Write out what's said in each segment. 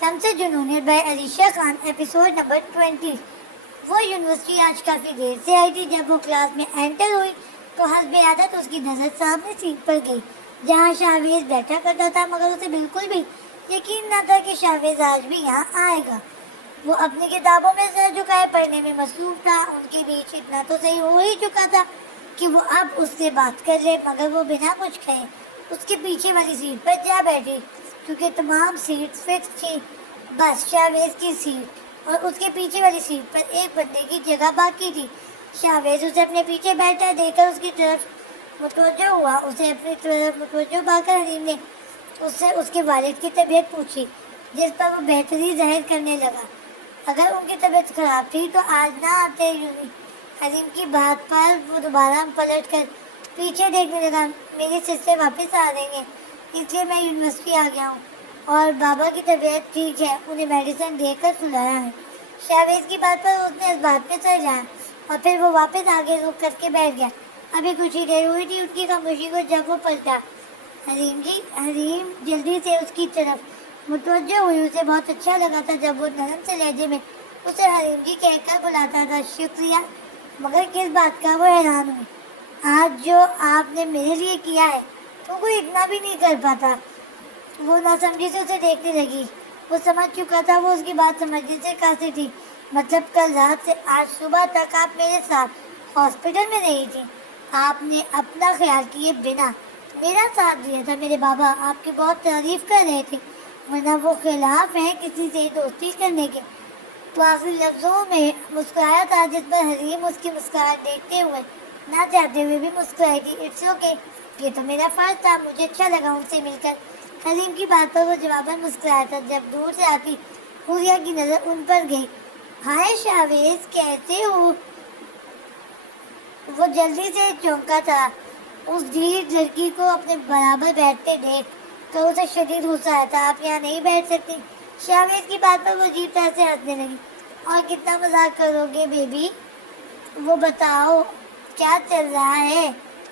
شمس جنونیت by Alisha Khan episode number 20۔ وہ university آج کافی دیر سے آئی تھی۔ جب وہ کلاس میں انٹر ہوئی تو حسب عادت اس کی نظر سامنے سیٹ پر گئی جہاں شاویز بیٹھا کرتا تھا، مگر اسے بالکل بھی یقین نہ تھا کہ شاویز آج بھی یہاں آئے گا۔ وہ اپنی کتابوں میں سر جھکائے پڑھنے میں مصروف تھا۔ ان کے بیچ اتنا تو صحیح ہو ہی چکا تھا کہ وہ اب اس سے بات کر لے، مگر وہ بنا کچھ کہے اس کے پیچھے والی سیٹ پر جا بیٹھی کیونکہ تمام سیٹ فکس تھی، بس شاویز کی سیٹ اور اس کے پیچھے والی سیٹ پر ایک بندے کی جگہ باقی تھی۔ شاویز اسے اپنے پیچھے بیٹھا دیکھ کر اس کی طرف متوجہ ہوا۔ اسے اپنی طرف متوجہ پا کر حلیم نے اس سے اس کے والد کی طبیعت پوچھی، جس پر وہ بہتری ظاہر کرنے لگا۔ اگر ان کی طبیعت خراب تھی تو آج نہ آتے یونی۔ حلیم کی بات پر وہ دوبارہ پلٹ کر پیچھے دیکھنے لگا۔ میری سسٹر واپس آ رہی ہیں، اس لیے میں یونیورسٹی آ گیا ہوں، اور بابا کی طبیعت ٹھیک ہے، انہیں میڈیسن دے کر سلایا ہے۔ شاویز کی بات پر اس نے اس بات پہ سر جایا اور پھر وہ واپس آگے رک کر کے بیٹھ گیا۔ ابھی کچھ ہی دیر ہوئی تھی ان کی خاموشی کو جب وہ پلٹا۔ حلیم جلدی سے اس کی طرف متوجہ ہوئی۔ اسے بہت اچھا لگا تھا جب وہ نرم سے لہجے میں اسے حلیم جی کہہ کر بلاتا تھا۔ شکریہ، مگر کس بات کا؟ وہ حیران ہوئی۔ آج جو آپ نے میرے لیے کیا ہے تو کوئی اتنا بھی نہیں کر پاتا۔ وہ ناسمجھی سے اسے دیکھنے لگی۔ وہ سمجھ چکا تھا وہ اس کی بات سمجھنے سے قاصر تھی۔ مطلب کل رات سے آج صبح تک آپ میرے ساتھ ہاسپٹل میں نہیں تھی، آپ نے اپنا خیال کیے بنا میرا ساتھ دیا تھا۔ میرے بابا آپ کی بہت تعریف کر رہے تھے، ورنہ وہ خلاف ہیں کسی سے دوستی کرنے کے۔ تو آخری لفظوں میں مسکرایا تھا، جس پر حلیم اس کی مسکراہٹ دیکھتے ہوئے نہ چاہتے ہوئے بھی مسکرائی تھی۔ اٹس اوکے، یہ تو میرا فرض تھا، مجھے اچھا لگا ان سے مل کر۔ حلیم کی بات پر وہ جواباً مسکرایا تھا جب دور سے آتی حوریہ کی نظر ان پر گئی۔ ہائے شاویز، کیسے ہو؟ وہ جلدی سے چونکا تھا۔ اس ڈھیٹ لڑکی کو اپنے برابر بیٹھتے دیکھ کر اسے شدید غصہ آیا تھا۔ آپ یہاں نہیں بیٹھ سکتی؟ شاویز کی بات پر وہ عجیب طرح سے ہنسنے لگی۔ اور کتنا مذاق کرو گے بیبی؟ وہ بتاؤ کیا چل رہا ہے؟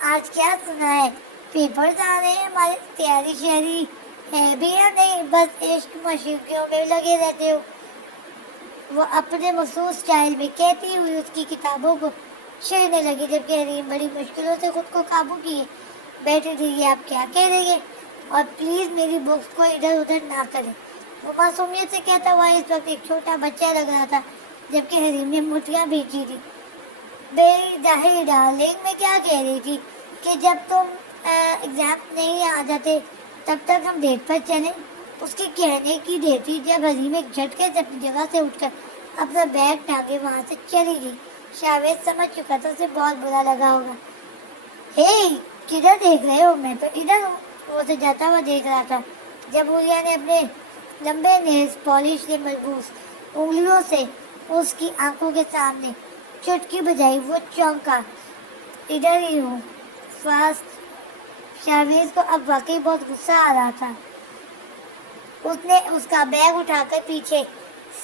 آج کیا سنا ہے؟ پیپرز آ رہے ہیں ہمارے، تیاری شہری ہے بھی یا نہیں؟ بس عشق مشوقیوں میں لگے رہتے ہو۔ وہ اپنے مخصوص اسٹائل میں کہتی ہوئی اس کی کتابوں کو چھیڑنے لگی، جبکہ حلیم بڑی مشکلوں سے خود کو قابو کیے بیٹھی تھی۔ یہ آپ کیا کہہ رہی ہے؟ اور پلیز میری بکس کو ادھر ادھر نہ کریں۔ وہ معصومیت سے کہتا ہوا اس وقت ایک چھوٹا بچہ لگ رہا تھا، جبکہ حلیم نے مٹیاں بھیجی تھی۔ بے ظاہر ڈارلنگ، میں کیا کہہ رہی تھی کہ جب تم ایگزام نہیں آ جاتے تب تک ہم ڈیٹ پر چلیں۔ اس کے کہنے کی دیر تھی جب حلیم ایک جھٹکے سے اپنی جگہ سے اٹھ کر اپنا بیگ ٹانگے وہاں سے چلی گئی۔ شاویز سمجھ چکا تھا اسے بہت برا لگا ہوگا۔ ہے، کدھر دیکھ رہے ہو؟ میں تو ادھر ہوں۔ وہ اسے جاتا ہوا دیکھ رہا تھا جب حوریہ نے اپنے لمبے نیلز پالش سے ملبوس انگلیوں سے اس کی آنکھوں کے سامنے چٹکی بجائی۔ وہ چونکا۔ ادھر ہی ہوں، فاسٹ۔ شاویز کو اب واقعی بہت غصہ آ رہا تھا۔ اس نے اس کا بیگ اٹھا کر پیچھے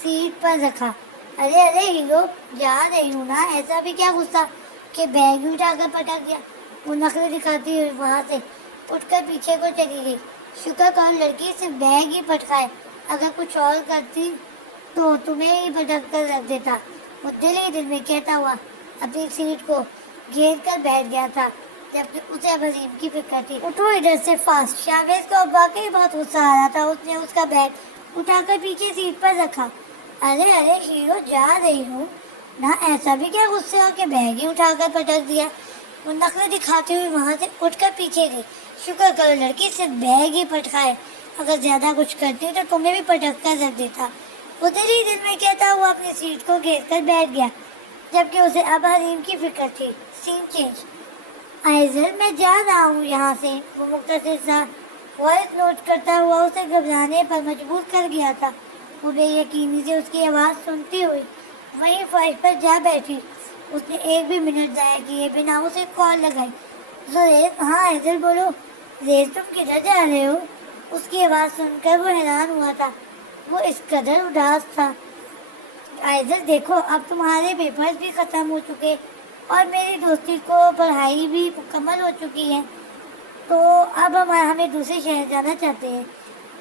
سیٹ پر رکھا۔ ارے ارے ہیرو، جا رہی ہوں نا، ایسا بھی کیا غصہ کہ بیگ ہی اٹھا کر پٹک دیا؟ وہ نخرے دکھاتی ہوئی وہاں سے اٹھ کر پیچھے کو چلی گئی۔ شکر کرو لڑکی صرف بیگ ہی پٹکائے، اگر کچھ اور کرتی تو تمہیں ہی پٹک کر رکھ دیتا۔ وہ دل ہی دل میں کہتا ہوا اپنی سیٹ کو گھیر کر بیٹھ گیا تھا، جبکہ اسے حلیم کی فکر تھی۔ اٹھو ادھر سے فاسٹ۔ شاویز کو اب واقعی بہت غصہ آ رہا تھا۔ اس نے اس کا بیگ اٹھا کر پیچھے سیٹ پر رکھا۔ ارے ارے ہیرو، جا رہی ہوں نا، ایسا بھی کیا غصے ہو کہ بیگ ہی اٹھا کر پٹک دیا؟ وہ نخرے دکھاتی ہوئی وہاں سے اٹھ کر پیچھے گئی۔ شکر کرو لڑکی صرف بیگ ہی پٹکائے، اگر زیادہ کچھ کرتی تو تمہیں بھی پٹک کر رکھ دیتا۔ وہ دل ہی دل میں کہتا ہوا اپنی سیٹ کو گھیر کر بیٹھ گیا، جبکہ اسے اب حلیم کی فکر تھی۔ سین چینج۔ آئزل، میں جا رہا ہوں یہاں سے۔ وہ مختصر سا وائس نوٹ کرتا ہوا اسے گھبرانے پر مجبور کر گیا تھا۔ وہ بے یقینی سے اس کی آواز سنتی ہوئی وہیں فرش پر جا بیٹھی۔ اس نے ایک بھی منٹ ضائع کیے بنا اسے کال لگائی۔ زریز، ہاں آئزل بولو۔ ریز، تم کدھر جا رہے ہو؟ اس کی آواز سن کر وہ حیران ہوا تھا، وہ اس قدر اداس تھا۔ آئزل دیکھو، اب تمہارے پیپرز بھی ختم ہو چکے اور میری دوستی کو پڑھائی بھی مکمل ہو چکی ہے، تو اب ہمیں دوسرے شہر جانا چاہتے ہیں۔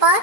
5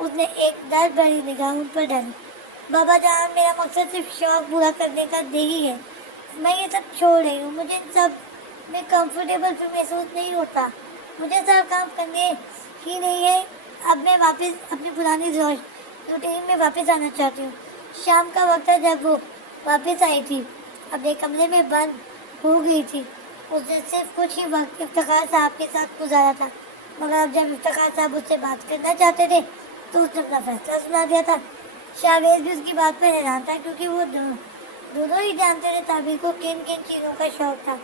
اس نے ایک درد بھری نگاہوں پر ڈالی. بابا جان, میرا مقصد صرف شوق پورا کرنے کا نہیں ہے. میں یہ سب چھوڑ رہی ہوں. مجھے ان سب میں کمفرٹیبل محسوس نہیں ہوتا. مجھے سب کام کرنے ہی نہیں ہے. اب میں واپس اپنی پرانی روٹین میں واپس آنا چاہتی ہوں. شام کا وقت تھا جب وہ واپس آئی تھی. اپنے کمرے میں بند ہو گئی تھی. اس نے صرف کچھ ہی وقت افتخار صاحب کے ساتھ گزارا تھا, مگر اب جب افتخار صاحب اس سے بات کرنا چاہتے تھے تو اس نے اپنا فیصلہ سنا دیا تھا. شاویز بھی اس کی بات پر حیران تھا, کیونکہ وہ دونوں ہی جانتے تھے تعبیر کو کن کن چیزوں کا شوق تھا.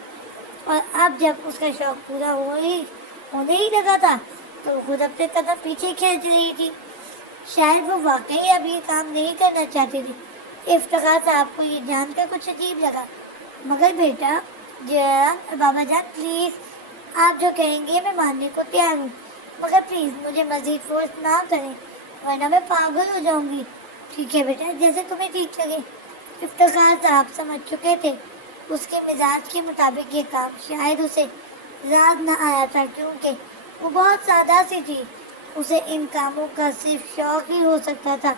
اور اب جب اس کا شوق پورا ہونے ہی لگا تھا تو وہ خود اپنے قدم پیچھے کھینچ رہی تھی. شاید وہ واقعی اب یہ کام نہیں کرنا چاہتی تھی. افتخار صاحب کو یہ جان کر کچھ عجیب لگا. مگر بیٹا بابا جان, پلیز آپ جو کہیں گے میں ماننے کو تیار ہوں, مگر پلیز مجھے مزید فورس نہ کریں ورنہ میں پاگل ہو جاؤں گی. ٹھیک ہے بیٹا, جیسے تمہیں ٹھیک لگے. افتخار صاحب سمجھ چکے تھے اس کے مزاج کے مطابق یہ کام شاید اسے یاد نہ آیا تھا, کیونکہ وہ بہت سادہ سی تھی. اسے ان کاموں کا صرف شوق ہی ہو سکتا تھا.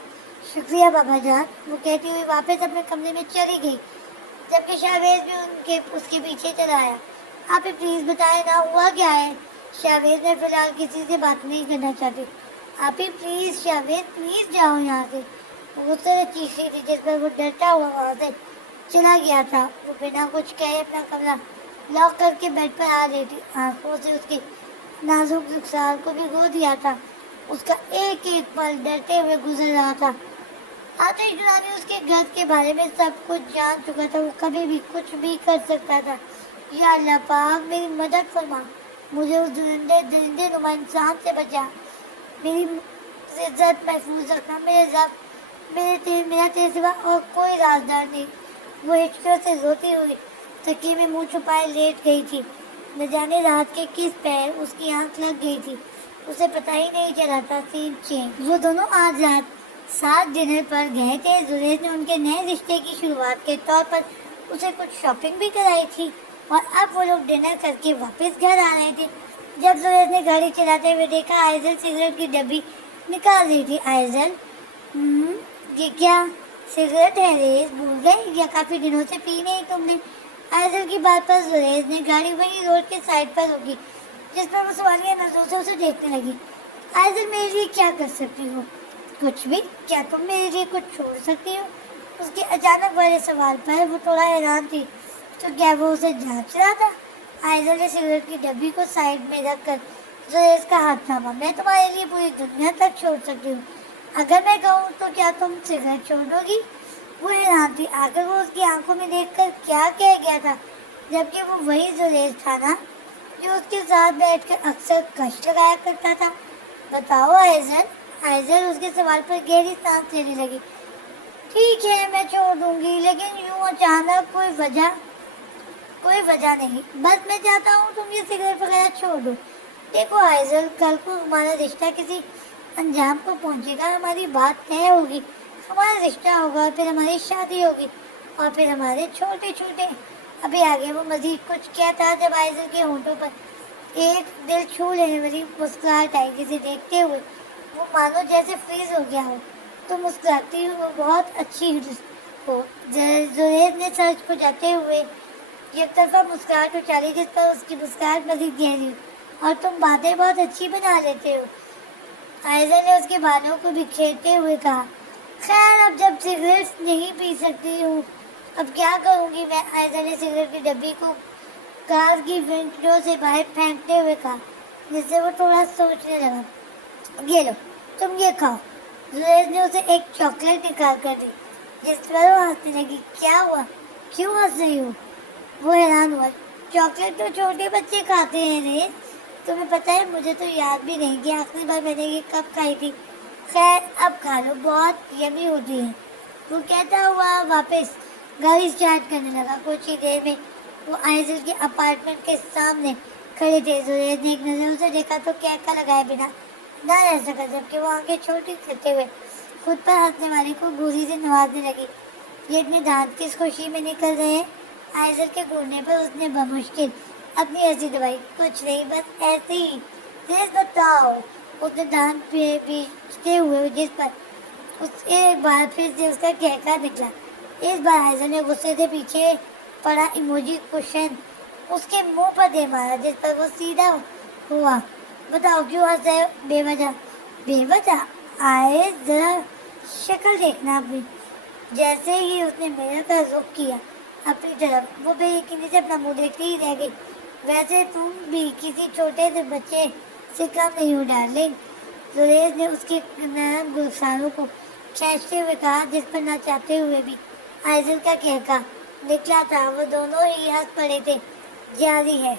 شکریہ بابا جان, وہ کہتی ہوئی واپس اپنے کمرے میں چلی گئی, جبکہ شاویز بھی اس کے پیچھے چلا آیا. آپ ہی پلیز بتائیں نا, ہوا کیا ہے؟ شاویز میں فی الحال کسی سے بات نہیں کرنا چاہتی. آپ ہی پلیز شاویز, پلیز جاؤ یہاں سے. وہ اس طرح چیخی تھی جس پر وہ ڈرتا ہوا وہاں سے چلا گیا تھا. وہ بنا کچھ کہے اپنا کمرہ لاک کر کے بیڈ پر آ رہی تھی. آنکھوں سے اس کے نازک رخسار کو بھگو دیا تھا. اس کا ایک ایک پل ڈرتے ہوئے گزر رہا تھا. آتش دورانی اس کے گھر کے بارے میں سب کچھ جان چکا تھا. وہ کبھی بھی کچھ بھی کر سکتا تھا. یا اللہ پاک, میری مدد فرما, مجھے اس درندے نما انسان سے بچا. میری عزت محفوظ رکھنا. میرا تیرے سوا اور کوئی رازدار نہیں. وہ ہچکیوں سے روتی ہوئی تکیے میں منہ چھپائے لیٹ گئی تھی. نہ جانے رات کے کس پیر اس کی آنکھ لگ گئی تھی. اسے پتہ ہی نہیں چلا تھا. سین چینج. وہ دونوں آج رات ساتھ ڈنر پر گئے تھے. زریز نے ان کے نئے رشتے کی شروعات کے طور پر اسے کچھ شاپنگ بھی کرائی تھی, اور اب وہ لوگ ڈنر کر کے واپس گھر آ رہے تھے. جب زریز نے گاڑی چلاتے ہوئے دیکھا, آئزل سگریٹ کی ڈبی نکال رہی تھی. آئزل, یہ کیا سگریٹ ہے ریز, بھول گئے یا کافی دنوں سے پی نہیں تم نے؟ آئزل کی بات پر زریز نے گاڑی وہی روڈ کے سائڈ پر روکی, جس پر وہ سوالیہ نظروں سے اسے دیکھنے لگی. آئزل, میرے لیے کیا کر سکتی ہو؟ کچھ بھی. کیا تم میرے لیے کچھ چھوڑ سکتی ہو؟ اس کے اچانک والے سوال پر وہ تھوڑا حیران تھی. تو کیا وہ اسے جانچ رہا تھا؟ آئزل نے سگریٹ کی ڈبی کو سائڈ میں رکھ کر زریز کا ہاتھ تھاما. میں تمہارے لیے پوری دنیا تک چھوڑ سکتی ہوں. اگر میں کہوں تو کیا تم سگریٹ چھوڑ دو گی؟ وہ حیران تھی. آخر وہ اس کی آنکھوں میں دیکھ کر کیا کہہ گیا تھا, جبکہ وہ وہی زریز تھا نا جو اس کے ساتھ بیٹھ کر اکثر کش لگایا کرتا تھا. بتاؤ آئزل. آئزل اس کے سوال پر گہری سانس لینے لگی. ٹھیک ہے, میں چھوڑ دوں گی, لیکن یوں اچانک کوئی وجہ نہیں. بس میں چاہتا ہوں تم یہ سگریٹ وغیرہ چھوڑ دو. دیکھو آئزل, کل کو ہمارا رشتہ کسی انجام کو پہنچے گا. ہماری بات طے ہوگی, ہمارا رشتہ ہوگا, پھر ہماری شادی ہوگی, اور پھر ہمارے چھوٹے چھوٹے. ابھی آگے وہ مزید کچھ کہتا جب آئزل کے ہونٹوں پر ایک دل چھو لینے والی مسکراہٹ آئی, جسے دیکھتے ہوئے وہ مانو جیسے فریز ہو گیا ہو. تو مسکراتی ہو بہت اچھی ہو. زریز نے سرچ کو جاتے ہوئے ایک طرفہ مسکراہٹ اچالی, جس پر اس کی مسکراہٹ مزید گہری. اور تم باتیں بہت اچھی بنا لیتے ہو. آئزل نے اس کے بالوں کو بکھیرتے ہوئے کہا. خیر, اب جب سگریٹ نہیں پی سکتی ہوں اب کیا کروں گی میں؟ آئزل نے سگریٹ کی ڈبی کو کار کی ونڈو سے باہر پھینکتے ہوئے کہا, جس سے وہ تھوڑا سوچنے لگا. یہ لو, تم یہ کھاؤ. زریز نے اسے ایک چاکلیٹ نکال کر دی, جس پر وہ ہنسنے لگی. کیا ہوا, کیوں ہنس رہی ہو؟ وہ حیران ہوا. چاکلیٹ تو چھوٹے بچے کھاتے ہیں ریز. تمہیں پتہ ہے, مجھے تو یاد بھی نہیں کہ آخری بار میں نے یہ کب کھائی تھی. خیر, اب کھا لو, بہت یمی ہوتی ہے. وہ کہتا ہوا واپس گاڑی اسٹارٹ کرنے لگا. کچھ ہی دیر میں وہ آئزل کے اپارٹمنٹ کے سامنے کھڑے تھے. زریز نے ایک نظر اسے دیکھا تو کہکا لگائے بنا نہ رہ سکا, جبکہ وہ آنکھیں چھوٹی کرتے ہوئے خود پر ہنسنے والے کو گوری سے نوازنے لگی. یہ اتنے دانت کس خوشی میں نکل رہے ہیں؟ آئزل کے گھوڑنے پر اس نے بمشکل اپنی ہنسی دبائی. کچھ نہیں, بس ایسے ہی. زریز, بتاؤ اس نے دانت بیچتے ہوئے جس پر اس ایک بار پھر سے اس کا کہکا نکلا. اس بار آئزل نے غصے سے پیچھے پڑا ایموجی کوشچن اس کے منہ پر دے مارا جس پر وہ سیدھا ہوا. بتاؤ کیوں ہنسے بے وجہ؟ بے وجہ؟ آئے ذرا شکل دیکھنا اپنی. جیسے ہی اس نے میرا کا رخ کیا اپنی طرف وہ بے یقینی سے اپنا منہ دیکھتی ہی رہ گئی. ویسے تم بھی کسی چھوٹے سے بچے سے کم نہیں ہو ڈارلنگ. زریز نے اس کے نرم گلفاروں کو کھینچتے ہوئے کہا جس پر نہ چاہتے ہوئے بھی آئزل کا کہکا نکلا تھا. وہ دونوں ہی ہنس پڑے تھے. جاری ہے